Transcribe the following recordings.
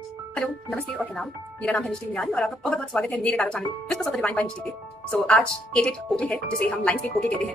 Hello, नमस्ते और प्रणाम। मेरा नाम है निश्चित निरानी और आपका बहुत बहुत स्वागत है मेरे tarot channel whispers of the divine by Nishchit पे। सो आज एटेड पोर्टल है जिसे हम लाइंस गेट पोर्टल कहते हैं।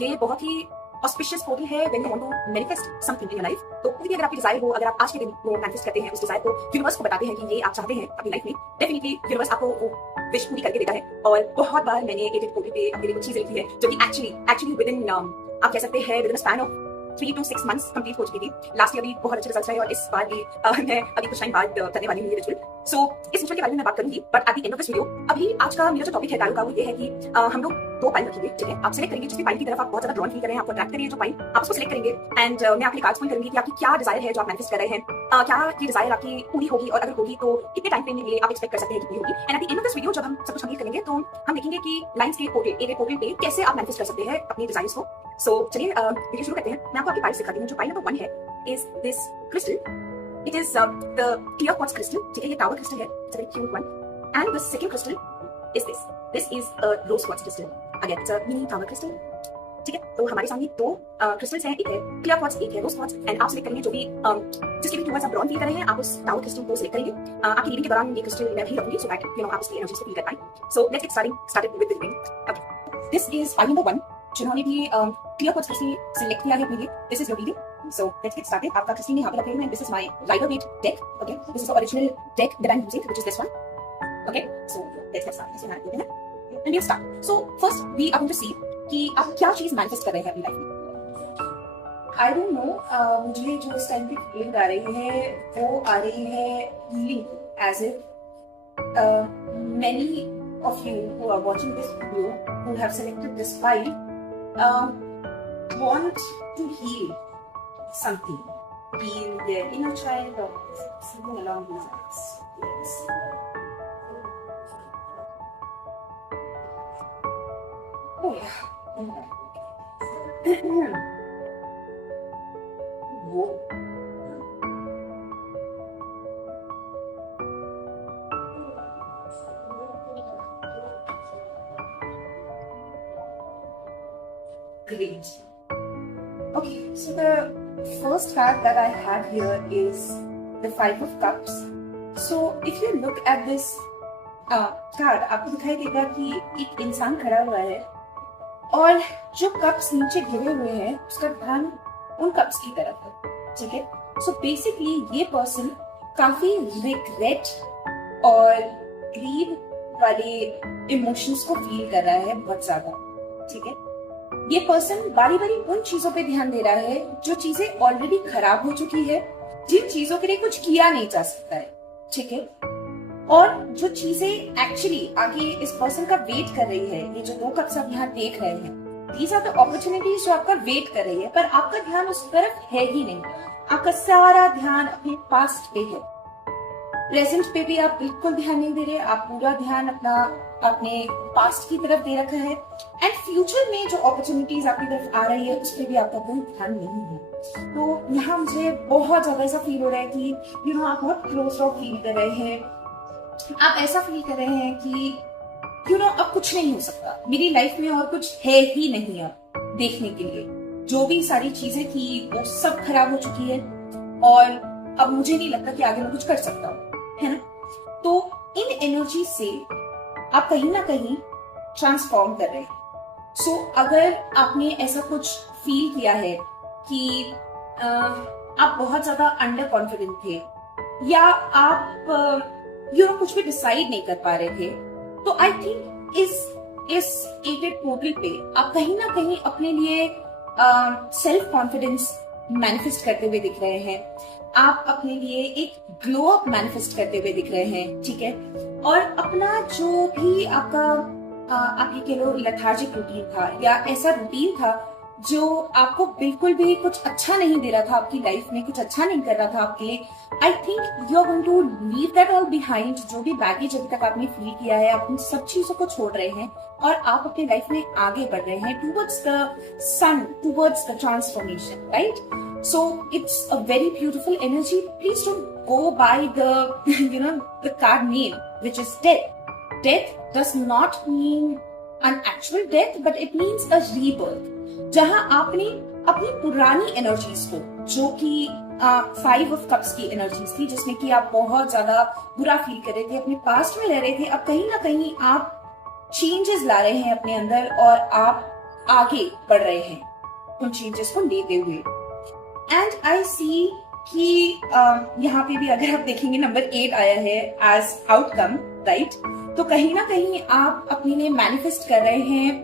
ये बहुत ही ऑस्पिशियस पोर्टल है when you want to manifest something in your life. तो कोई भी अगर आपकी डिजायर हो, अगर आप आज के दिन को मैनिफेस्ट करते हैं, उस डिजायर को यूनिवर्स को बताते हैं कि ये आप चाहते हैं अपनी लाइफ में, डेफिनेटली यूनिवर्स आपको वो विश पूरी करके देता है। और बहुत बार मैंने एटेड पोर्टल पे अपने लिए कुछ चीजें लिखी है जो कि एक्चुअली विद इन आप कह सकते हैं with in span of 3 to 6 months complete हो चुकी थी। लास्ट ईयर भी बहुत अच्छे रिजल्ट्स आए और इस बार भी मैं अभी कुछ टाइम बाद करने वाली हूँ ये रिचुअल। सो इस रिचुअल के बारे में मैं बात करूंगी, but at the end of this video अभी आज का मेरा जो टॉपिक है टारो का वो ये है कि हम लोग 2 पाइल रखेंगे, ठीक है। आप सिलेक्ट करेंगे जिस भी पाइल की तरफ आप बहुत ज्यादा ड्रॉन फील कर रहे हैं, आपको अट्रैक्ट करिए जो पाइल, आप उसको सिलेक्ट करेंगे एंड मैं आपके कार्ड्स पॉइंट करूंगी कि आपकी क्या डिजायर है जो आप मैनिफेस्ट कर रहे हैं। क्या ये डिजायर आपकी पूरी होगी और अगर होगी तो कितने टाइम फ्रेम में ये आप एक्सपेक्ट कर सकते हैं कि पूरी होगी। And at the end of this video जब हम सब कुछ कंप्लीट करेंगे तो हम देखेंगे कि लाइंस के पोर्टल पे कैसे आप मैनिफेस्ट कर सकते हैं अपनी डिजायर्स को। सो चलिए वीडियो शुरू करते हैं। मैं आपको आपकी पाइल सिखाती हूँ। जो पाइल नंबर 1 है is this crystal. It is the clear quartz crystal. ठीक है, ये टावर क्रिस्टल है, it's a very cute one. And the second crystal is this. This is a rose quartz crystal. Again, it's a mini tower crystal. ठीक है, तो हमारे सामने 2 crystals हैं, एक है क्लियर क्वार्ट्ज, एक है रोज क्वार्ट्ज। एंड आप सिलेक्ट करेंगे जो भी जिसके भी टूवर्ड्स आप ड्रॉन फील कर रहे हैं, आप उस टावर क्रिस्टल को सिलेक्ट करेंगे। आपकी रीडिंग के दौरान ये क्रिस्टल मैं भी रखूंगी सो दैट आप उसकी एनर्जी को फील कर पाएं। So let's get started with the reading. अब दिस इज पाइल नंबर 1। जिन्होंने भी क्लियर क्वार्ट्ज क्रिस्टल सिलेक्ट किया है अपने लिए, this is your reading. So let's get started. आपका क्रिस्टल यहाँ पे रखे हुए हैं। This is my Rider-Waite deck. Okay, this is the original deck that I'm using, which is this one. Okay, so let's get started. इसमें रखते हैं and we'll start. So first we are going to see कि आप क्या चीज manifest कर रहे हैं अपनी लाइफ में। I don't know, मुझे जो इस टाइम पे फीलिंग आ रही है वो आ रही है healing, as if many of you who are watching this video who have selected this file want to heal something, heal their inner child or something along these lines. Yes. Oh yeah. Whoa. Great. Okay, so the first card that I have here is the 5 of Cups. So if you look at this card, आपको दिखाई देगा कि एक इंसान खड़ा हुआ है और जो कप्स नीचे गिरे हुए हैं उसका ध्यान उन कप्स की तरफ है, ठीक है। सो बेसिकली ये पर्सन काफी रिग्रेट और ग्रीव वाले इमोशंस को फील कर रहा है बहुत ज्यादा, ठीक है। ये पर्सन बारी बारी उन चीजों पे ध्यान दे रहा है जो चीजें ऑलरेडी खराब हो चुकी है, जिन चीजों के लिए कुछ किया नहीं जा सकता है, ठीक है। और जो चीजें एक्चुअली आगे इस पर्सन का वेट कर रही है, ये जो 2 कप्स आप यहाँ देख रहे हैं, दीज आर द अपॉर्चुनिटीज जो आपका वेट कर रही है, पर आपका ध्यान उस तरफ है ही नहीं। आपका सारा ध्यान अपने पास्ट पे है, प्रेजेंट पे भी आप बिल्कुल ध्यान नहीं दे रहे। आप पूरा ध्यान अपने पास्ट की तरफ दे रखा है एंड फ्यूचर में जो अपॉर्चुनिटीज आपकी तरफ आ रही है उस पर भी आपका कोई ध्यान नहीं है। तो यहाँ मुझे बहुत ज्यादा ऐसा फील हो रहा है कि आप बहुत क्लोज ऑफ फील कर रहे हैं। आप ऐसा फील कर रहे हैं कि अब कुछ नहीं हो सकता मेरी लाइफ में, और कुछ है ही नहीं अब देखने के लिए। जो भी सारी चीजें थी वो सब खराब हो चुकी है और अब मुझे नहीं लगता कि आगे मैं कुछ कर सकता हूँ, है ना। तो इन एनर्जी से आप कहीं ना कहीं ट्रांसफॉर्म कर रहे हैं। सो अगर आपने ऐसा कुछ फील किया है कि आप बहुत ज्यादा अंडर कॉन्फिडेंट थे या आप कुछ भी डिसाइड नहीं कर पा रहे थे, तो आई थिंक इस एटेड पोर्टल पे आप कहीं ना कहीं अपने लिए सेल्फ कॉन्फिडेंस मैनिफेस्ट करते हुए दिख रहे हैं। आप अपने लिए एक ग्लो अप मैनिफेस्ट करते हुए दिख रहे हैं, ठीक है। और अपना जो भी आपका आप ये कह लो लेथार्जिक रूटीन था या ऐसा रूटीन था जो आपको बिल्कुल भी कुछ अच्छा नहीं दे रहा था, आपकी लाइफ में कुछ अच्छा नहीं कर रहा था आपके लिए, I think you are going to leave that all behind. जो भी बैगेज अभी तक आपने फील किया है, आप उन सब चीजों को छोड़ रहे हैं और आप अपनी लाइफ में आगे बढ़ रहे हैं towards the sun, towards the transformation, right. So it's a very beautiful energy. Please don't go by the card name, which is death. Death does not mean an actual death, but it means a rebirth. जहां आपने अपनी पुरानी energies को, जो कि 5 of cups की energies थी, जिसमें कि आप बहुत ज्यादा बुरा फील कर रहे थे, अपने पास्ट में रह रहे थे, अब कहीं ना कहीं आप चेंजेस ला रहे हैं अपने अंदर और आप आगे बढ़ रहे हैं उन चेंजेस को लेते हुए। एंड आई सी कि यहाँ पे भी अगर आप देखेंगे नंबर 8 आया है एज आउटकम, राइट? तो कहीं ना कहीं आप अपने लिए मैनिफेस्ट कर रहे हैं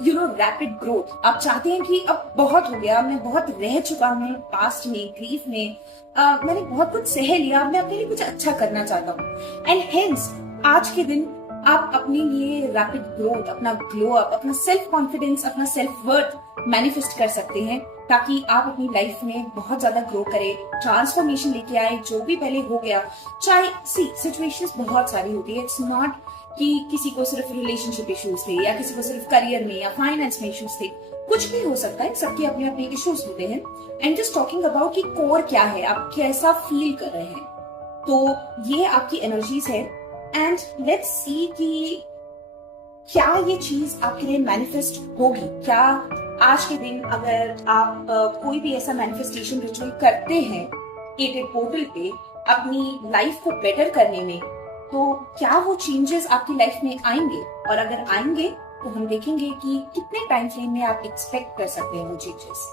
रैपिड ग्रोथ। आप चाहते हैं कि अब बहुत हो गया, मैं बहुत रह चुका हूँ पास्ट में, ग्रीफ में, मैंने बहुत कुछ सह लिया, मैं अपने लिए कुछ अच्छा करना चाहता हूँ। एंड हेंस आज के दिन आप अपने लिए रैपिड ग्रोथ, अपना ग्लो अप, अपना सेल्फ कॉन्फिडेंस, अपना सेल्फ वर्थ मैनिफेस्ट कर सकते हैं, ताकि आप अपनी लाइफ में बहुत ज्यादा ग्रो करें, ट्रांसफॉर्मेशन लेके आए। जो भी पहले हो गया, चाहे सिचुएशंस बहुत सारी होती है, इट्स नॉट कि किसी को सिर्फ रिलेशनशिप इश्यूज थे या किसी को सिर्फ करियर में या फाइनेंस में इश्यूज थे, कुछ भी हो सकता है, सबके अपने अपने इश्यूज होते हैं। एंड जस्ट टॉकिंग अबाउट कि कोर क्या है, आप कैसा फील कर रहे हैं, तो ये आपकी एनर्जीज है। एंड लेट्स सी कि क्या ये चीज आपके लिए मैनिफेस्ट होगी। क्या आज के दिन अगर आप कोई भी ऐसा मैनिफेस्टेशन रिचुअल करते हैं 8 पोर्टल पे अपनी लाइफ को बेटर करने में, तो क्या वो चेंजेस आपकी लाइफ में आएंगे? और अगर आएंगे तो हम देखेंगे कि कितने टाइम फ्रेम में आप एक्सपेक्ट कर सकते हैं वो चेंजेस।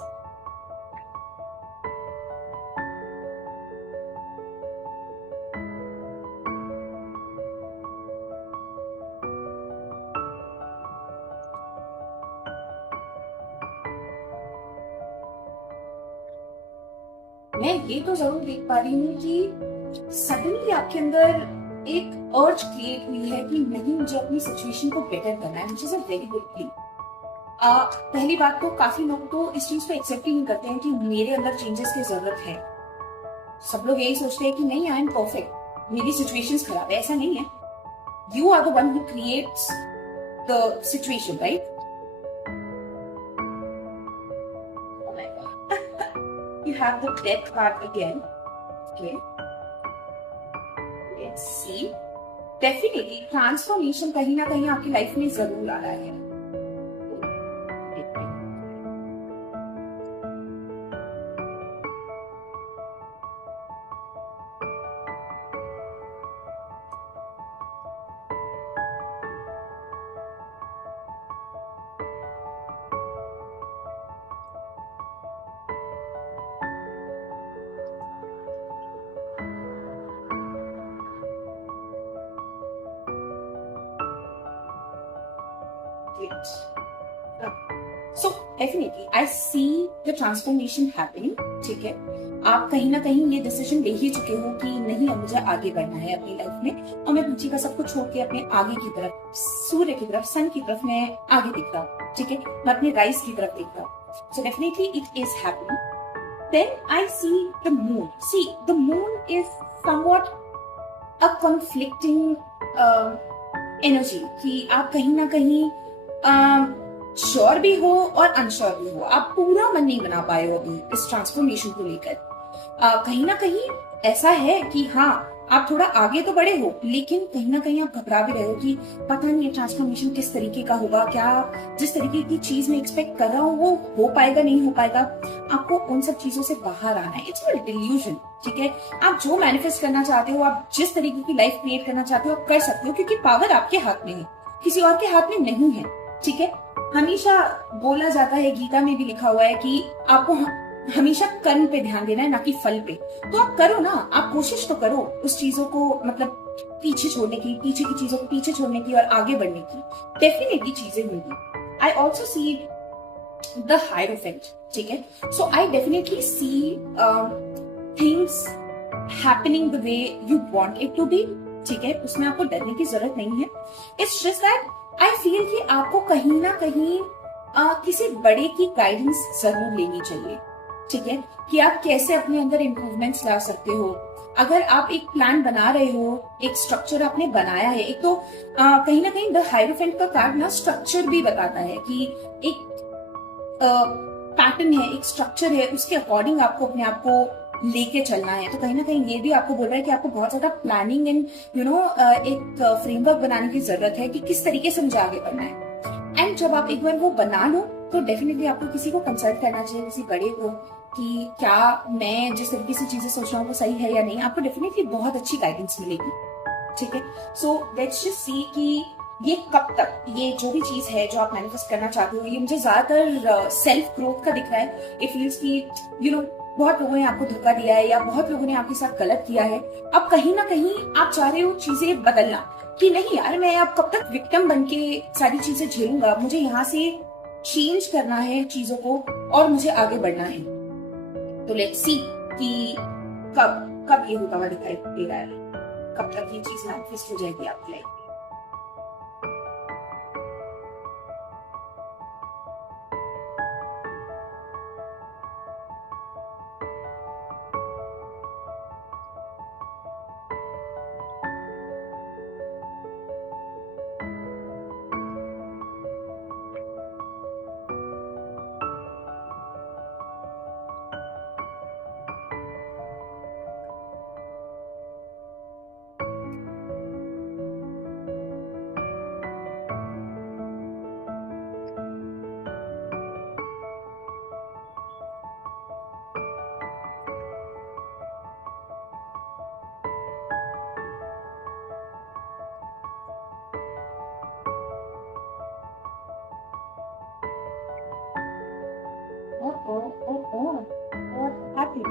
मैं ये तो जरूर देख पा रही हूँ कि सडनली आपके अंदर एक अर्ज क्रिएट हुई है कि नहीं, मुझे अपनी सिचुएशन को बेटर करना है, मुझे सिर्फ वेरी गुड थिंग। पहली बात तो काफी लोग तो इस चीज को एक्सेप्ट ही नहीं करते हैं कि मेरे अंदर चेंजेस की जरूरत है। सब लोग यही सोचते हैं कि नहीं, आई एम परफेक्ट, मेरी सिचुएशंस खराब है। ऐसा नहीं है, you are the one who creates the situation, right? You have the death card again. Okay. Let's see. Definitely transformation कहीं ना कहीं आपकी लाइफ में जरूर आ रहा है। So definitely I see the transformation happening. ठीक है, आप कहीं ना कहीं ये डिसीजन ले ही चुके हो कि नहीं, अब मुझे आगे बढ़ना है अपनी लाइफ में और मैं पीछे का सब कुछ छोड़ के अपने आगे की तरफ, सूर्य की तरफ, सन की तरफ मैं आगे दिखता हूँ। ठीक है, मैं अपने राइज की तरफ दिखता हूँ। So definitely it is happening. Then I see the moon. See, the moon is somewhat a conflicting energy कि आप कहीं ना कहीं श्योर भी हो और अनश्योर भी हो। आप पूरा मन नहीं बना पाए हो अभी इस ट्रांसफॉर्मेशन को लेकर। कहीं ना कहीं ऐसा है कि हाँ, आप थोड़ा आगे तो बढ़े हो, लेकिन कहीं ना कहीं आप घबरा भी रहे हो कि पता नहीं ये ट्रांसफॉर्मेशन किस तरीके का होगा, क्या जिस तरीके की चीज में एक्सपेक्ट कर रहा हूँ वो हो पाएगा, नहीं हो पाएगा। आपको उन सब चीजों से बाहर आना है। It's not delusion. ठीक है, आप जो मैनिफेस्ट करना चाहते हो, आप जिस तरीके की लाइफ क्रिएट करना चाहते हो, आप कर सकते हो, क्योंकि पावर आपके हाथ में है, किसी और के हाथ में नहीं है। ठीक है, हमेशा बोला जाता है, गीता में भी लिखा हुआ है कि आपको हमेशा कर्म पे ध्यान देना है, ना कि फल पे। तो आप करो ना, आप कोशिश तो करो उस चीजों को मतलब पीछे छोड़ने की, पीछे की चीजों को पीछे छोड़ने की और आगे बढ़ने की। डेफिनेटली चीजें होंगी। I also see the hierophant. ठीक है, so I definitely see things happening the way you want it to be. ठीक है, उसमें आपको डरने की जरूरत नहीं है। It's just that I feel कि आपको कहीं ना कहीं किसी बड़े की गाइडेंस जरूर लेनी चाहिए। ठीक है, कि आप कैसे अपने अंदर इम्प्रूवमेंट्स ला सकते हो। अगर आप एक प्लान बना रहे हो, एक स्ट्रक्चर आपने बनाया है, एक तो कहीं ना कहीं द हायरोफेंट का कार्ड ना स्ट्रक्चर भी बताता है कि एक पैटर्न है, एक स्ट्रक्चर है, उसके अकॉर्डिंग आपको अपने आप को लेके चलना है। तो कहीं ना कहीं ये भी आपको बोल रहा है कि आपको बहुत ज्यादा प्लानिंग एंड एक फ्रेमवर्क बनाने की जरूरत है कि किस तरीके से मुझे आगे बढ़ना है। एंड जब आप एक बार वो बना लो, तो डेफिनेटली आपको किसी को कंसल्ट करना चाहिए, किसी बड़े को, कि क्या मैं जिस तरीके से चीजें सोच रहा हूँ वो सही है या नहीं। आपको डेफिनेटली बहुत अच्छी गाइडेंस मिलेगी। ठीक है, सो लेट्स जस्ट सी कि ये कब तक, ये जो भी चीज है जो आप मैनिफेस्ट करना चाहते हो, ये मुझे ज्यादातर सेल्फ ग्रोथ का दिख रहा है। इट फील्स कि बहुत लोगों ने आपको धोखा दिया है या बहुत लोगों ने आपके साथ गलत किया है। अब कहीं ना कहीं आप चाह रहे हो चीजें बदलना, कि नहीं यार मैं अब कब तक विक्टिम बन के सारी चीजें झेलूंगा, मुझे यहाँ से चेंज करना है चीजों को और मुझे आगे बढ़ना है। तो लेट्स सी कि कब कब ये होता हुआ दिखाई दे रहा है, कब तक ये चीज मैनिफेस्ट हो जाएगी आपकी लाइफ में। What happened?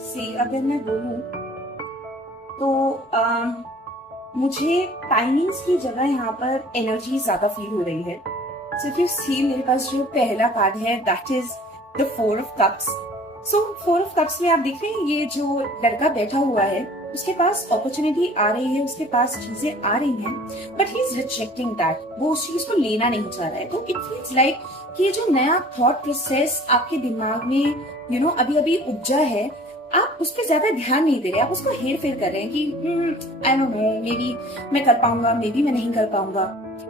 सी अगर मैं बोलूं तो मुझे टाइमिंग्स की जगह यहाँ पर एनर्जी ज्यादा फील हो रही है। सो इफ यू सी, मेरे पास जो पहला कार्ड है that is the 4 of cups. So 4 of cups में आप देख रहे हैं ये जो लड़का बैठा हुआ है उसके पास अपॉर्चुनिटी आ रही है, उसके पास चीजें आ रही हैं, but he is rejecting that, वो उस चीज को लेना नहीं चाह रहा है। तो इट फील्स लाइक कि ये जो नया थॉट प्रोसेस आपके दिमाग में अभी अभी उपजा है, आप उस पर ज्यादा ध्यान नहीं दे रहे, आप उसको हेर फेर कर रहे हैं कि I don't know, may be मैं कर पाऊंगा, मे बी मैं नहीं कर पाऊंगा।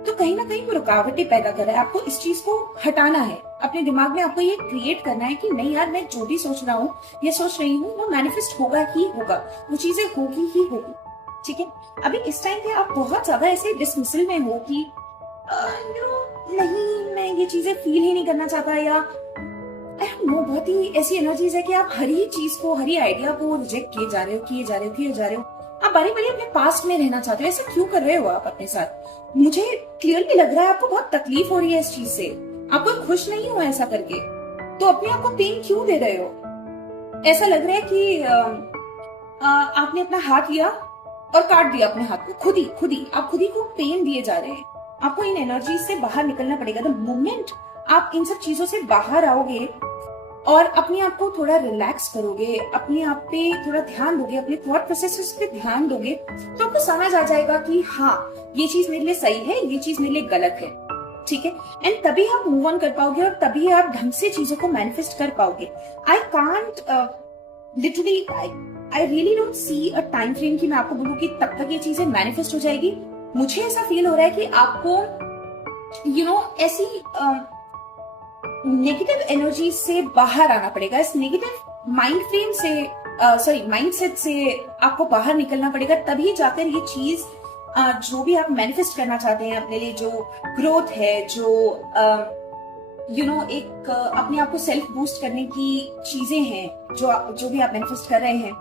तो कहीं ना कहीं वो रुकावटें पैदा कर रहा है। आपको इस चीज को हटाना है अपने दिमाग में, आपको ये क्रिएट करना है कि नहीं यार, मैं जो भी सोच रहा हूँ या सोच रही हूँ वो मैनिफेस्ट होगा ही होगा, वो चीजें होगी ही होगी। ठीक है, अभी इस टाइम पे आप बहुत ज्यादा ऐसे डिसमिसल में हो कि नहीं, मैं ये चीजें फील ही नहीं करना चाहता, या बहुत ही ऐसी एनर्जीज है कि आप हर ही चीज को, हर ही आइडिया को रिजेक्ट किए जा रहे हो। आप बारी बारी अपने पास्ट में रहना चाहते हो। ऐसा क्यों कर रहे हो आप अपने साथ? मुझे क्लियरली लग रहा है आपको बहुत तकलीफ हो रही है इस चीज से, आप कोई खुश नहीं हो ऐसा करके, तो अपने आप को पेन क्यों दे रहे हो? ऐसा लग रहा है कि आपने अपना हाथ लिया और काट दिया अपने हाथ को, खुद ही आप खुद ही को पेन दिए जा रहे हैं। आपको इन एनर्जी से बाहर निकलना पड़ेगा। द मोमेंट आप इन सब चीजों से बाहर आओगे और अपने आप को थोड़ा रिलैक्स करोगे, अपने आप पे थोड़ा ध्यान दोगे, अपने थॉट प्रोसेसेस पे ध्यान दोगे, तो आपको समझ आ जाएगा कि हाँ, ये चीज मेरे लिए सही है, ये चीज मेरे लिए गलत है। ठीक है, एंड तभी आप मूव ऑन कर पाओगे और तभी आप ढंग से चीजों को मैनिफेस्ट कर पाओगे। I can't literally, I really don't see a time frame कि मैं आपको बोलूं कि तब तक ये चीजें मैनिफेस्ट हो जाएगी। मुझे ऐसा फील हो रहा है कि आपको ऐसी नेगेटिव एनर्जी से बाहर आना पड़ेगा, इस नेगेटिव माइंड फ्रेम से माइंडसेट से आपको बाहर निकलना पड़ेगा, तभी जाकर ये चीज जो भी आप मैनिफेस्ट करना चाहते हैं अपने लिए, जो ग्रोथ है, जो एक अपने आप को सेल्फ बूस्ट करने की चीजें हैं, जो भी आप मैनिफेस्ट कर रहे हैं,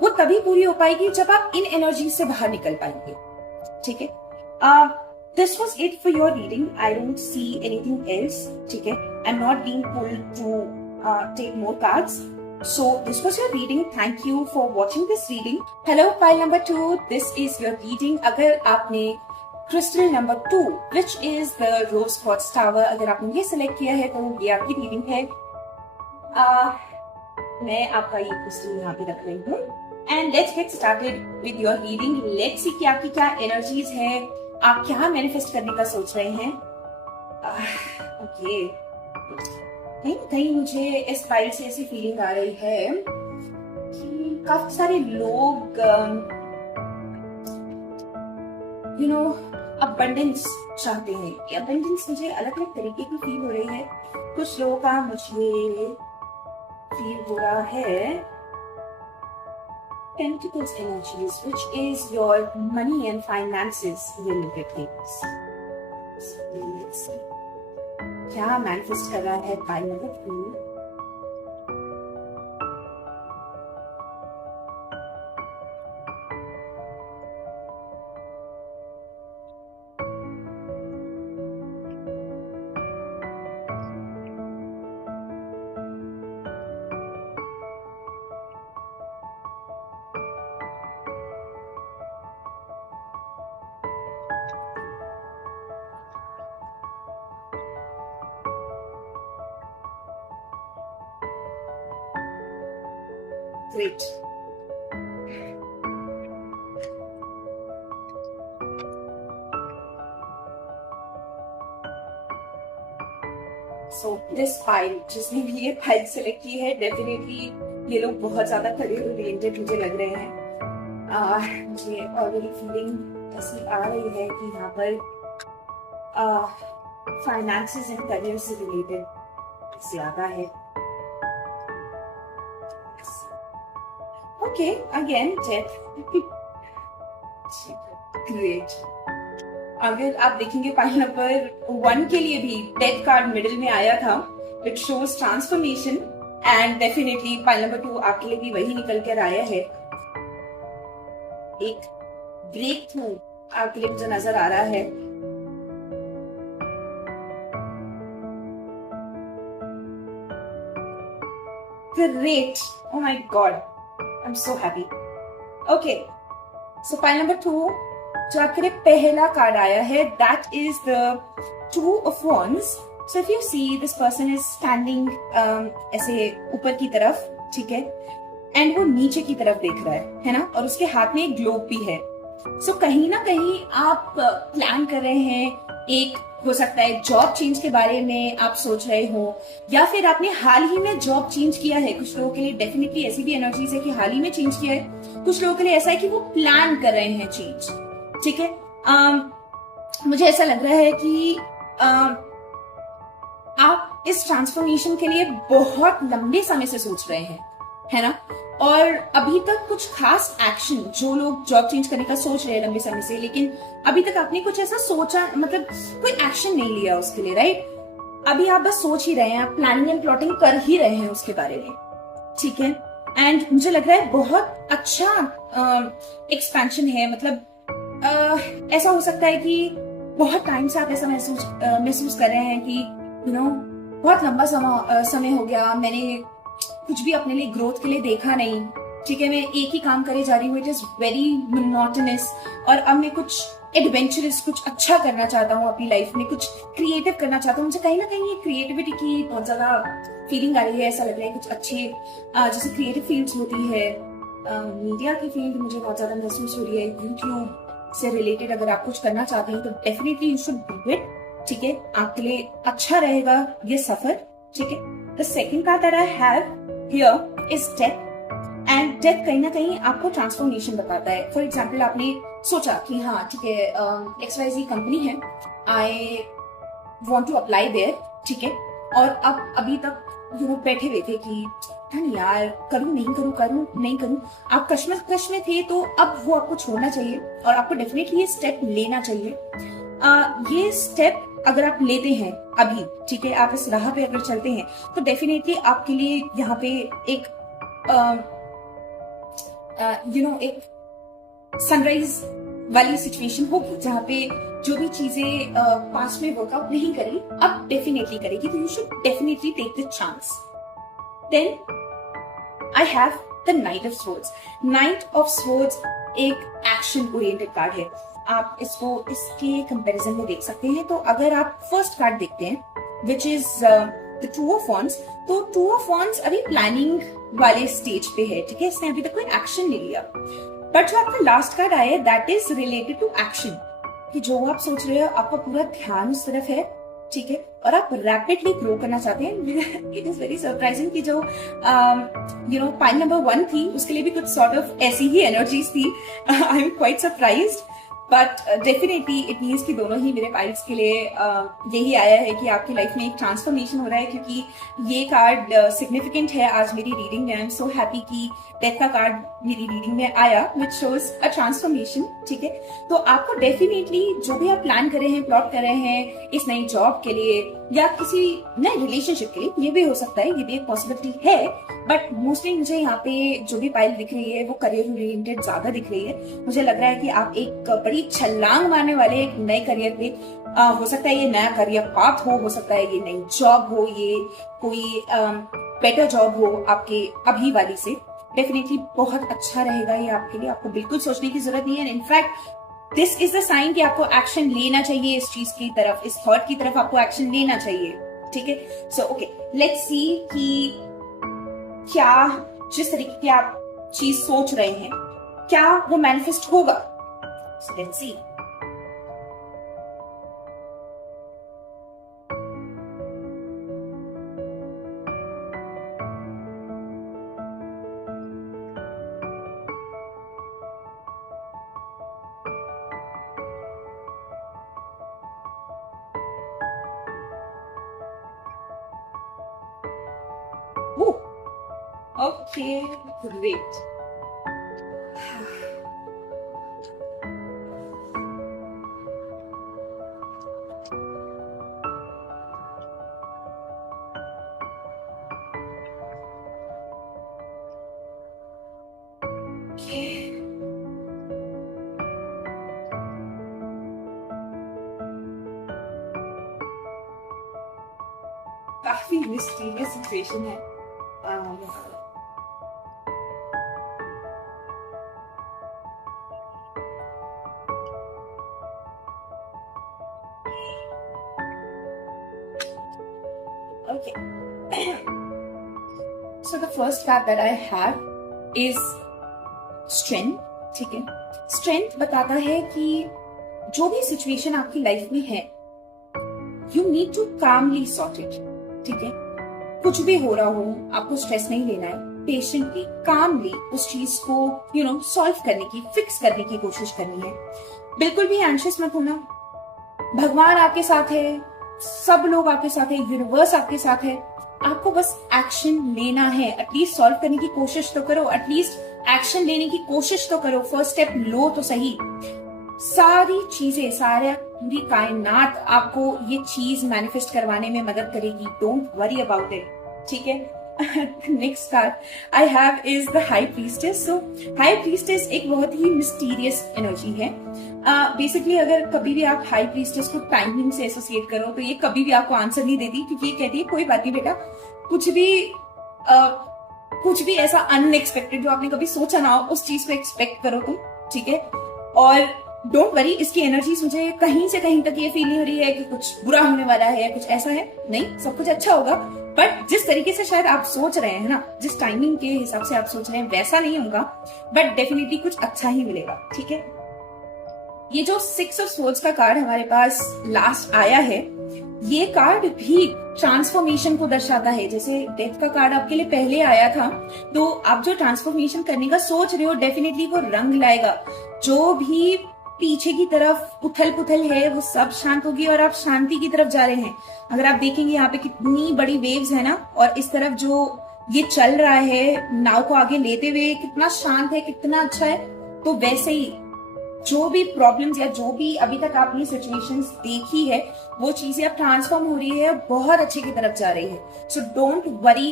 वो तभी पूरी हो पाएगी जब आप इन एनर्जी से बाहर निकल पाएंगे। ठीक है, this was it for your reading. I don't see anything else. ठीक है, I'm not being pulled to take more cards. So this was your reading. Thank you for watching this reading. Hello, pile number 2. This is your reading. अगर आपने crystal number 2, which is the rose quartz tower, अगर आपने ये select किया है तो ये आपकी reading है। मैं आपका ये crystal यहाँ पे रख रही हूँ। And let's get started with your reading. Let's see कि आपकी क्या energies है, आप क्या मैनिफेस्ट करने का सोच रहे हैं। ओके, कहीं मुझे इस फाइल से ऐसी फीलिंग आ रही है कि काफी सारे लोग अबंडेंस चाहते हैं। ये अबंडेंस मुझे अलग अलग तरीके की फील हो रही है। कुछ लोगों का मुझे फील हो रहा है Pentacles energies, which is your money and finances related things. So let's see. क्या मैनिफेस्ट कर रहा है pile number 2? Great. So this file, जिसने भी ये फाइल सेलेक्ट की है, डेफिनेटली ये लोग बहुत ज्यादा करियर ओरिएंटेड मुझे लग रहे हैं। मुझे ऑलरेडी फीलिंग ऐसी आ रही है कि यहाँ पर फाइनेंसेस एंड करियर से रिलेटेड ज्यादा है। Okay, again, death. Great. अगर आप देखेंगे फाइल नंबर 1 के लिए भी डेथ कार्ड मिडिल में आया था, it shows transformation, and definitely file number 2 आपके लिए भी वही निकल कर आया है। एक ब्रेक थ्रू आपके लिए मुझे नजर आ रहा है। Great. Oh my God. I'm so happy. Okay. So file number 2, जो आपके लिए पहला कार्ड आया है, that is the Two of Wands. So if you see, this person is standing ऐसे ऊपर की तरफ, ठीक है, एंड वो नीचे की तरफ देख रहा है ना, और उसके हाथ में एक ग्लोब भी है। So कहीं ना कहीं आप प्लान कर रहे हैं, एक हो सकता है जॉब चेंज के बारे में आप सोच रहे हो, या फिर आपने हाल ही में जॉब चेंज किया है। कुछ लोगों के लिए डेफिनेटली ऐसी भी एनर्जीज है कि हाल ही में चेंज किया है। कुछ लोगों के लिए ऐसा है कि वो प्लान कर रहे हैं चेंज, ठीक है। मुझे ऐसा लग रहा है कि आप इस ट्रांसफॉर्मेशन के लिए बहुत लंबे समय से सोच रहे हैं, है ना, और अभी तक कुछ खास एक्शन, जो लोग जॉब चेंज करने का सोच रहे हैं लंबे समय से, लेकिन अभी तक आपने कुछ ऐसा सोचा, मतलब कोई एक्शन नहीं लिया उसके लिए, राइट। अभी आप बस सोच ही रहे हैं, आप प्लानिंग एंड प्लॉटिंग कर ही रहे हैं उसके बारे में, ठीक है। एंड मुझे लग रहा है बहुत अच्छा एक्सपेंशन है, मतलब ऐसा हो सकता है कि बहुत टाइम से आप ऐसा महसूस कर रहे हैं कि बहुत लंबा समय हो गया, मैंने कुछ भी अपने लिए ग्रोथ के लिए देखा नहीं, ठीक है, मैं एक ही काम करे जा रही हूँ, इट इज वेरी मोनोटोनस, और अब मैं कुछ एडवेंचरस, कुछ अच्छा करना चाहता हूँ अपनी लाइफ में, कुछ क्रिएटिव करना चाहता हूँ। मुझे कहीं ना कहीं ये क्रिएटिविटी की बहुत ज्यादा फीलिंग आ रही है। ऐसा लग रहा है कुछ अच्छे जैसे क्रिएटिव फील्ड्स होती है, मीडिया की फील्ड मुझे बहुत ज्यादा महसूस हो रही है। यूट्यूब से रिलेटेड अगर आप कुछ करना चाहते हैं तो definitely you should do it, ठीक है, आपके लिए अच्छा रहेगा ये सफर, ठीक है। The second card that I have here is death, and death कहीं ना कहीं आपको ट्रांसफॉर्मेशन बताता है। फॉर एग्जाम्पल, आपने सोचा कि हाँ ठीक है, XYZ कंपनी है, I want to apply there, ठीक है, और अब अभी तक बैठे हुए थे कि यार करूं नहीं करूं, आप कश्मकश में थे, तो अब वो आपको छोड़ना चाहिए और आपको डेफिनेटली ये स्टेप लेना चाहिए। ये स्टेप अगर आप लेते हैं अभी, ठीक है, आप इस राह पे अगर चलते हैं तो डेफिनेटली आपके लिए यहाँ पे एक एक सनराइज वाली सिचुएशन होगी, जहाँ पे जो भी चीजें पास्ट में वर्कआउट नहीं करी अब डेफिनेटली करेगी, तो you should definitely take the chance. Then I have the knight of swords. Knight of swords एक एक्शन ओरिएंटेड कार्ड है। आप इसको इसके कंपैरिजन में देख सकते हैं। तो अगर आप फर्स्ट कार्ड देखते हैं which is the two of wands, तो टू ऑफ वॉन्ड्स अभी प्लानिंग वाले स्टेज पे है, ठीक है, इसने अभी तक कोई एक्शन नहीं लिया। बट जो आपका लास्ट कार्ड आया है that is related to action, कि जो आप सोच रहे हो आपका पूरा ध्यान उस तरफ है, ठीक है, और आप रैपिडली ग्रो करना चाहते हैं। इट इज वेरी सरप्राइजिंग कि जो पाइल नंबर 1 थी उसके लिए भी कुछ सॉर्ट ऑफ ऐसी ही एनर्जीज थी। I am quite surprised. But definitely it means कि दोनों ही मेरे पाइल्स के लिए यही आया है कि आपकी लाइफ में एक ट्रांसफॉर्मेशन हो रहा है, क्योंकि ये कार्ड सिग्निफिकेंट है आज मेरी रीडिंग में। आई एम सो हैप्पी कि डेथ का कार्ड मेरी रीडिंग में आया विच शोज अ ट्रांसफॉर्मेशन। ठीक है, तो आपको डेफिनेटली जो भी आप प्लान कर रहे हैं, प्लॉट कर रहे हैं इस नई जॉब के लिए या किसी नए रिलेशनशिप के लिए, ये भी हो सकता है, ये भी एक पॉसिबिलिटी है। बट मोस्टली मुझे यहाँ पे जो भी पाइल दिख रही है वो करियर ओरिएंटेड ज्यादा दिख रही है। मुझे लग रहा है कि आप एक बड़ी छलांग मारने वाले एक नए करियर पे, हो सकता है ये नया करियर पाथ हो सकता है ये नई जॉब हो, ये कोई बेटर जॉब हो आपके अभी वाली से। डेफिनेटली बहुत अच्छा रहेगा ये आपके लिए, आपको बिल्कुल सोचने की जरूरत नहीं है। In fact this is the sign कि आपको एक्शन लेना चाहिए इस चीज की तरफ, इस थॉट की तरफ आपको एक्शन लेना चाहिए। ठीक है, सो ओके, लेट्स सी कि क्या जिस तरीके की आप चीज सोच रहे हैं क्या वो मैनिफेस्ट होगा। So let's see. Okay, great. Okay. काफी मिस्टीरियस सिचुएशन है। Okay. So the first card that I have is strength. ठीक है, स्ट्रेंथ बताता है कि जो भी सिचुएशन आपकी लाइफ में है you need to calmly sort it. ठीक है, कुछ भी हो रहा हो आपको स्ट्रेस नहीं लेना है, पेशेंटली कामली उस चीज को सॉल्व करने की, फिक्स करने की कोशिश करनी है। बिल्कुल भी एंशियस मत होना, भगवान आपके साथ है, सब लोग आपके साथ है, यूनिवर्स आपके साथ है। आपको बस एक्शन लेना है, एटलीस्ट सॉल्व करने की कोशिश तो करो, एटलीस्ट एक्शन लेने की कोशिश तो करो, फर्स्ट स्टेप लो तो सही। सारी चीजें, सारा पूरी कायनात आपको ये चीज मैनिफेस्ट करवाने में मदद करेगी। Don't worry about it. ठीक है, next card I have is the high priestess. So high priestess एक बहुत ही मिस्टीरियस एनर्जी है। बेसिकली अगर कभी भी आप हाई प्रीस्टेस को टाइमिंग से एसोसिएट करो तो ये कभी भी आपको आंसर नहीं देती, क्योंकि ये कहती है कोई बात नहीं बेटा, कुछ भी ऐसा अनएक्सपेक्टेड जो आपने कभी सोचा ना हो उस चीज को एक्सपेक्ट करो तुम। ठीक है, और डोंट वरी, इसकी एनर्जीज मुझे कहीं से कहीं तक ये फील नहीं हो रही है कि कुछ बुरा होने वाला है, कुछ ऐसा है नहीं, सब कुछ अच्छा होगा। बट जिस तरीके से शायद आप सोच रहे हैं ना, जिस टाइमिंग के हिसाब से आप सोच रहे हैं वैसा नहीं होगा, बट डेफिनेटली कुछ अच्छा ही मिलेगा। ठीक है, ये जो 6 ऑफ सोर्ड्स का कार्ड हमारे पास लास्ट आया है, ये कार्ड भी ट्रांसफॉर्मेशन को दर्शाता है। जैसे डेथ का कार्ड आपके लिए पहले आया था, तो आप जो ट्रांसफॉर्मेशन करने का सोच रहे हो डेफिनेटली वो रंग लाएगा। जो भी पीछे की तरफ उथल पुथल है वो सब शांत होगी और आप शांति की तरफ जा रहे हैं। अगर आप देखेंगे यहाँ पे कितनी बड़ी वेव्स है ना, और इस तरफ जो ये चल रहा है नाव को आगे लेते हुए, कितना शांत है, कितना अच्छा है। तो वैसे ही जो भी प्रॉब्लम्स या जो भी अभी तक आपने सिचुएशंस देखी है वो चीजें अब ट्रांसफॉर्म हो रही है, बहुत अच्छे की तरफ जा रही है। So don't worry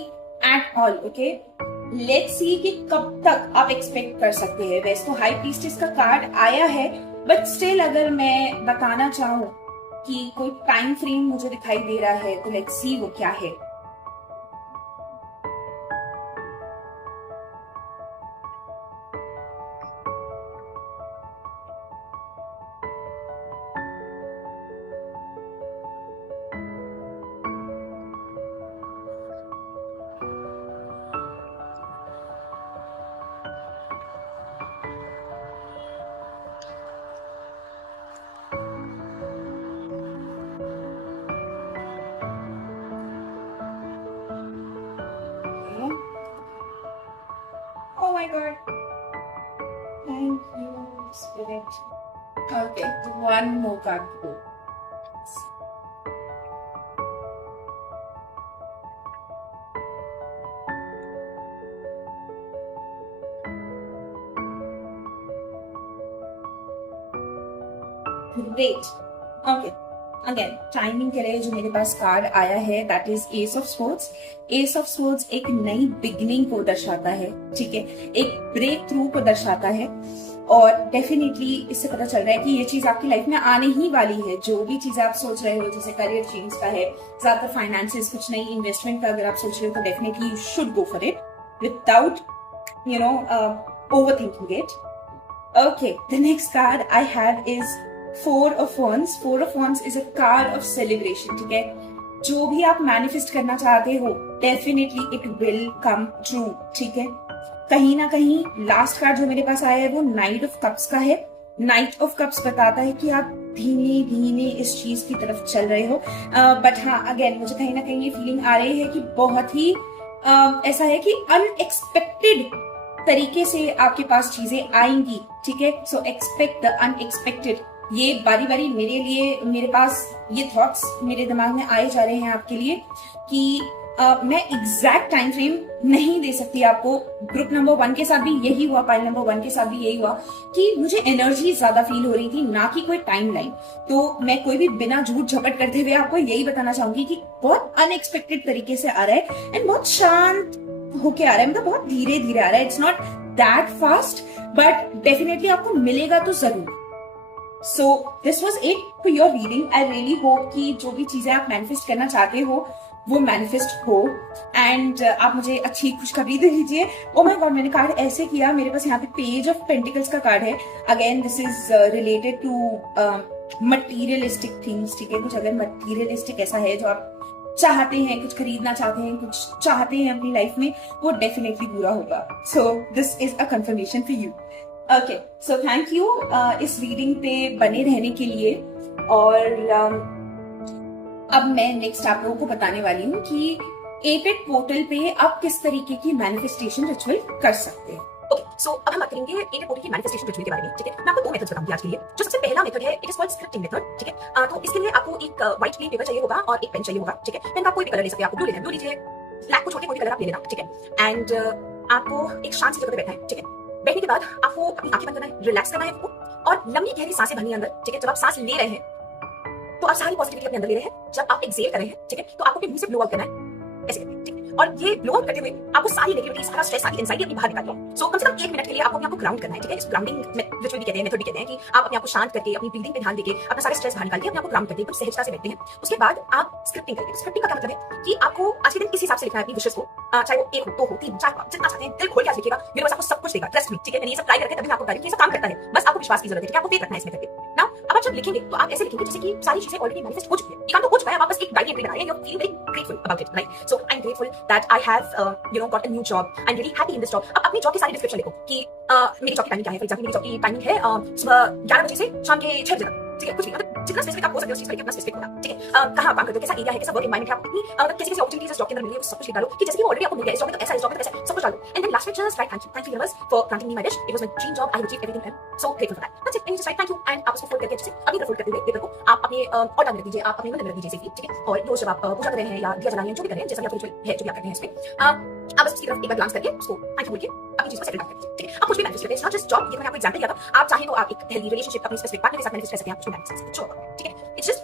at all. Okay, let's see कि कब तक आप एक्सपेक्ट कर सकते हैं। वैसे तो हाई प्रीस्टेस का कार्ड आया है, बट स्टिल अगर मैं बताना चाहूँ कि कोई टाइम फ्रेम मुझे दिखाई दे रहा है तो लेट्स सी वो क्या है। Oh my God. Thank you, Spirit. Okay, one more card to go. Great. Okay. Again timing के लिए जो मेरे पास कार्ड आया है that is S of sports. S of sports एक नई बिगनिंग को दर्शाता है, ठीक है, एक ब्रेक थ्रू को दर्शाता है। और डेफिनेटली इससे पता चल रहा है कि ये चीज आपकी लाइफ में आने ही वाली है। जो भी चीज आप सोच रहे हो, जैसे करियर चेंज का है, ज्यादातर फाइनेंसेस, कुछ नई इन्वेस्टमेंट का अगर आप सोच रहे हो तो definitely you should go for it without over thinking it. Okay, the next card I have is Four of Wands. Four of Wands is a card of celebration, ठीक है। जो भी आप मैनिफेस्ट करना चाहते हो definitely it will come true, ठीक है। कहीं ना कहीं लास्ट कार्ड जो मेरे पास आया है वो नाइट ऑफ कप्स का है। नाइट ऑफ कप्स बताता है कि आप धीमे धीमे इस चीज की तरफ चल रहे हो। बट हाँ, अगेन मुझे कहीं ना कहीं ये फीलिंग आ रही है कि बहुत ही ऐसा है कि अनएक्सपेक्टेड तरीके से आपके पास चीजें आएंगी, ठीक है। सो एक्सपेक्ट द अनएक्सपेक्टेड। ये बारी बारी मेरे लिए, मेरे पास ये थॉट्स मेरे दिमाग में आए जा रहे हैं आपके लिए कि मैं एग्जैक्ट टाइम फ्रेम नहीं दे सकती आपको। ग्रुप नंबर 1 के साथ भी यही हुआ, पाइल नंबर 1 के साथ भी यही हुआ कि मुझे एनर्जी ज्यादा फील हो रही थी, ना कि कोई टाइम लाइन। तो मैं कोई भी बिना झूठ झपट करते हुए आपको यही बताना चाहूंगी कि बहुत अनएक्सपेक्टेड तरीके से आ रहा है एंड बहुत शांत होके आ रहा है, मतलब बहुत धीरे धीरे आ रहा है। It's not that fast but definitely आपको मिलेगा तो जरूर। So this was it for your reading. I really hope कि जो भी चीजें आप मैनिफेस्ट करना चाहते हो वो मैनिफेस्ट हो एंड आप मुझे अच्छी खुशखबरी दे दीजिए। ओ माय गॉड, मैंने कार्ड ऐसे किया, मेरे पास यहाँ पे पेज ऑफ पेंटिकल्स का कार्ड है। Again this is related to materialistic things, ठीक है। कुछ अगर मटीरियलिस्टिक ऐसा है जो आप चाहते हैं, कुछ खरीदना चाहते हैं, कुछ चाहते हैं अपनी लाइफ में, वो डेफिनेटली पूरा होगा। So this is a confirmation for you. Okay, so thank you इस रीडिंग पे बने रहने के लिए। और अब मैं नेक्स्ट आप लोगों को बताने वाली हूँ कि एटेड पोर्टल पे आप किस तरीके की मैनिफेस्टेशन रिचुअल कर सकते हैं। ओके, सो अब हम बात करेंगे एटेड पोर्टल की मैनिफेस्टेशन रिचुअल के बारे में, ठीक है। मैं आपको 2 मेथड्स बताऊंगी आज के लिए। जो सबसे पहला मेथड है, it is called scripting method, ठीक है। तो इसके लिए आपको एक व्हाइट प्लेन पेपर चाहिए होगा और एक पेन चाहिए होगा, ठीक है। पेन का कोई भी कलर ले सकते हैं, आपको ब्लू लेना है, ब्लू लीजिए, ब्लैक को छोटे कोई कलर आप ले लेना, ठीक है। एंड आपको एक शांत सी जगह पे बैठना है, ठीक है। बैठने के बाद आपको अपनी आंखें बंद करना है, रिलैक्स करना है आपको, और लंबी गहरी सांसें भरनी है अंदर, ठीक है। जब आप सांस ले रहे हैं तो आप सारी पॉजिटिविटी अपने अंदर ले रहे हैं। जब आप एक्सहेल कर रहे हैं, ठीक है, तो आपको मुंह से ब्लो आउट करना है, ऐसे करके, ठीक है। और ये ब्लो आउट करते हुए आपको सारी नेगेटिविटी, सारा स्ट्रेस, सारी एंजाइटी अपनी बाहर निकाल लो। सो कम से कम 1 मिनट के लिए आपको अपने आप को ग्राउंड करना है, ठीक है। इस ग्राउंडिंग रिचुअल भी कहते हैं, मेथड भी कहते हैं कि आप अपने आप को शांत करके, अपनी ब्रीदिंग पे ध्यान देके, अपना सारे स्ट्रेस बाहर निकाल के अपने आप को ग्राउंड करके एकदम सहजता से बैठते हैं। उसके बाद आप स्क्रिप्टिंग करेंगे। स्क्रिप्टिंग का क्या मतलब है कि आपको आज के दिन इस हिसाब से लिखना है अपनी विशेष को, चाहे वो 1 हो, 2 हो, 3, 4 हो, जितना चाहते हैं दिल खोल के आज लिखिएगा। मेरे पास आपको सब कुछ देगा, ट्रस्ट मी, ठीक है। मैंने ये सब ट्राई करके तभी मैं आपको बता रही हूँ कि ये सब काम करता है। बस आपको विश्वास की जरूरत है, ठीक है। आपको फेथ रखना है इसमें करके। नाउ अब आप जब लिखेंगे तो आप ऐसे लिखेंगे जैसे कि सारी चीजें ऑलरेडी मैनिफेस्ट हो चुकी है। ये काम तो हो चुका है, आप बस एक डायरी एंट्री बना रहे हैं, you are feeling very grateful about it, right. So I am grateful that I have got a new job, I am really happy in this job. अब अपनी जॉब की सारी डिस्क्रिप्शन लिखो कि मेरी जॉब की टाइमिंग क्या है। फॉर एग्जांपल मेरी जॉब की टाइमिंग है सुबह 11 बजे से शाम के 6 बजे तक, ठीक है। कुछ भी मतलब जितना स्पेसिफिक आप हो सकते हो उस चीज पर अपना स्पेसिफिक होना, ठीक है। कहाँ आप काम करते हो, कैसा एरिया है, कैसा वर्क एनवायरनमेंट है, आपको कितनी मतलब कैसी अपॉर्चुनिटीज इस जॉब के अंदर मिल रही है, सब कुछ लिख डालो कि जैसे कि ऑलरेडी आपको मिल गया, इस जॉब में तो ऐसा, इस जॉब में तो ऐसा, सब कुछ डालो। एंड देन लास्ट में just right thank you universe for granting me my wish, it was my dream job, I have achieved everything, I am so grateful for that. That's it. And just right thank you and आप उसको fold करके अच्छे से अपनी तरफ fold करते हुए paper को आप अपने ऑर्डर में रख दीजिए, आप अपने मन में रख दीजिए सेफली, ठीक है। और रोज जब आप पूजा कर रहे हैं या दिया जला रहे हैं, जो भी कर रहे हैं, जैसा भी आपका रिचुअल है, जो भी आप करते हैं इसमें, आप बस उसकी तरफ एक बार ग्लांस करके उसको थैंक यू बोल के अपनी चीज को सेटल कर दीजिए, ठीक है। आप कुछ भी मैनिफेस्ट करते हैं, नॉट जस्ट जॉब। ये मैंने आपको एग्जांपल दिया था। आप चाहें तो आप एक हेल्दी रिलेशनशिप अपने स्पेसिफिक पार्टनर के साथ मैनिफेस्ट कर सकते हैं, आप कुछ भी मैनिफेस्ट कर सकते हैं, ठीक है। इट्स जस्ट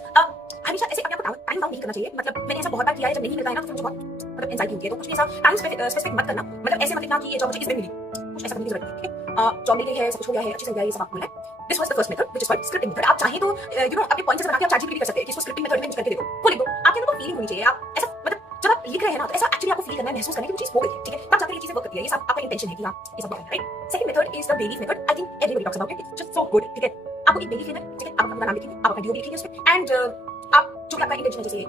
हमेशा ऐसे अपने आप को टाइम बाउंड नहीं करना चाहिए। मतलब मैंने ऐसा बहुत बार किया है, जब नहीं मिलता है ना तो फिर मुझे बहुत मतलब एंजाइटी होती है। तो कुछ भी ऐसा टाइम स्पेसिफिक मत करना, मतलब ऐसे मत लिखना कि ये जॉब मुझे इसमें मिली, कुछ ऐसा करने की जरूरत नहीं, ठीक है। जॉब मिल गई है, सब कुछ हो गया है, अच्छे से हो गया है, ये सब आपको मिला है। This was the first method which is called scripting method. आप चाहें तो अपने पॉइंट्स बना के आप चैट जीपीटी कर सकते हैं कि इसको स्क्रिप्टिंग मेथड में करके देखो, वो लिखो। आपके अंदर तो फीलिंग होनी चाहिए, आप ऐसा मतलब जब आप लिख रहे हैं ना तो ऐसा एक्चुअली आपको फील करना है, महसूस करना है कि वो चीज हो गई है, ठीक है। तब जाकर ये चीजें वर्क करती है। ये सब आपका इंटेंशन है कि हां ये सब होगा, right. Second method is the बेलीफ method. I think everybody talks about it, it's just so good, ठीक है। आपको एक बेलीफ लेना है, ठीक है। आप अपना नाम लिखेंगे, आप अपना ड्यू लिखेंगे उसमें, एंड आप जो भी आपका इंटेंशन है, जैसे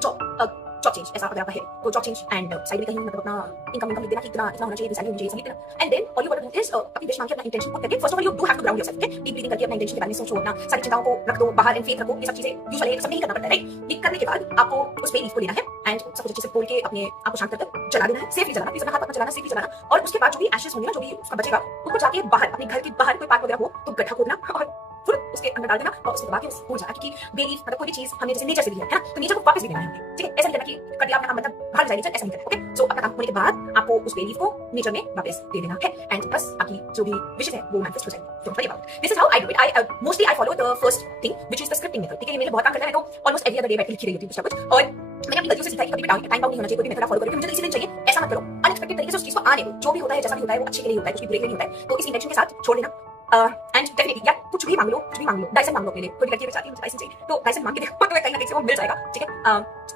जॉब चेंज ऐसा अगर आपका है तो जॉब चेंज एंड साइड में कहीं मतलब अपना इनकम लिख देना कि इतना होना चाहिए, सैलरी होनी चाहिए, सब लिख देना। And then all you want to do is अपनी विश मांग के अपना इंटेंशन पुट करके first of all you do have to ground yourself, ठीक है। डीप ब्रीथिंग करके अपना इंटेंशन के बारे में सोचो, अपना सारी चिंताओं को रख दो बाहर एंड फेथ रखो। ये सब चीजें यूजुअली सब नहीं करना पड़ता है, राइट। ये करने के बाद आपको उस बेलीफ को लेना है एंड सब कुछ अच्छे से बोल के अपने आप को शांत कर जला देना है, सेफली जलाना, अपना हाथ अपना चलाना, सेफली जलाना। और उसके बाद जो भी एशेस होंगे ना, जो भी उसका बचेगा, उसको जाके बाहर अपने घर के बाहर कोई पार्क वगैरह हो तो गड्ढा खोदना और खुद उसके अंदर डाल देना और उसको दबा के हो जाना, क्योंकि बिलीफ मतलब कोई भी चीज हमने जैसे नेचर से ली है ना, तो नेचर को वापस भी देना है हमें, ठीक है। ऐसा नहीं करना कि कर दिया अपना काम मतलब भाग जाए नेचर, ऐसा नहीं करना, ओके। सो अपना काम होने के बाद आपको उस बिलीफ को नेचर में वापस दे देना है, एंड बस आपकी जो भी विशेष है वो मैनिफेस्ट हो जाएगी। Don't worry about this is how I do it. I mostly I follow the first thing which is the scripting method, ठीक है। ये मेरे बहुत काम करता है, मैं तो ऑलमोस्ट एवरी अदर डे बैठ के लिख ही रही होती हूँ कुछ ना कुछ, और मैंने अपनी गलतियों से सीखा है कि कभी भी टाइम बाउंड नहीं होना चाहिए, कोई भी मेथड फॉलो करो, मुझे इसी दिन चाहिए ऐसा मत करो। अनएक्सपेक्टेड तरीके से उस चीज को आने दो, जो भी होता है जैसा भी होता है वो अच्छे के लिए होता है, कुछ भी बुरे के लिए नहीं होता है, तो इस इंटेंशन के साथ छोड़ देना। एंड डेफिनेटली यार कुछ भी मांग लो, कुछ भी मांग लो, डायसन मांग लो अपने लिए, कोई लड़की चाहती है मुझे डायसन चाहिए तो डायसन मांग के देखो, तो कहीं ना कहीं से वो मिल जाएगा, ठीक है।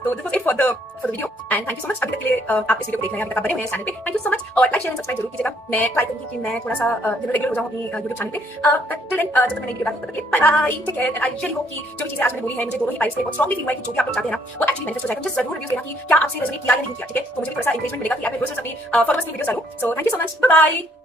तो this was it for the video, and thank you so much अभी तक के लिए आप इस वीडियो को देख रहे हैं, अभी तक आप बने हुए हैं चैनल पे, थैंक यू सो मच। और लाइक शेयर एंड सब्सक्राइब जरूर कीजिएगा, मैं ट्राई करूंगी कि मैं थोड़ा सा रेगुलर हो जाऊं अपनी यूट्यूब चैनल पे। टिल देन जब तक मैंने वीडियो डाली तब तक के लिए bye bye, take care, and I really hope कि जो चीजें आज मैंने बोली है मुझे दोनों ही वाइब्स पे बहुत स्ट्रांगली फील हुआ है कि जो भी आप लोग चाहते हैं ना वो एक्चुअली मैनिफेस्ट हो जाएगा। मुझे जरूर रिव्यूज देना कि क्या आपसे रेजोनेट किया या नहीं किया, ठीक है। तो मुझे थोड़ा सा इंकरेजमेंट मिलेगा कि आप रोज अपनी फॉलोअर्स की वीडियोस डालो। So thank you so much, bye bye.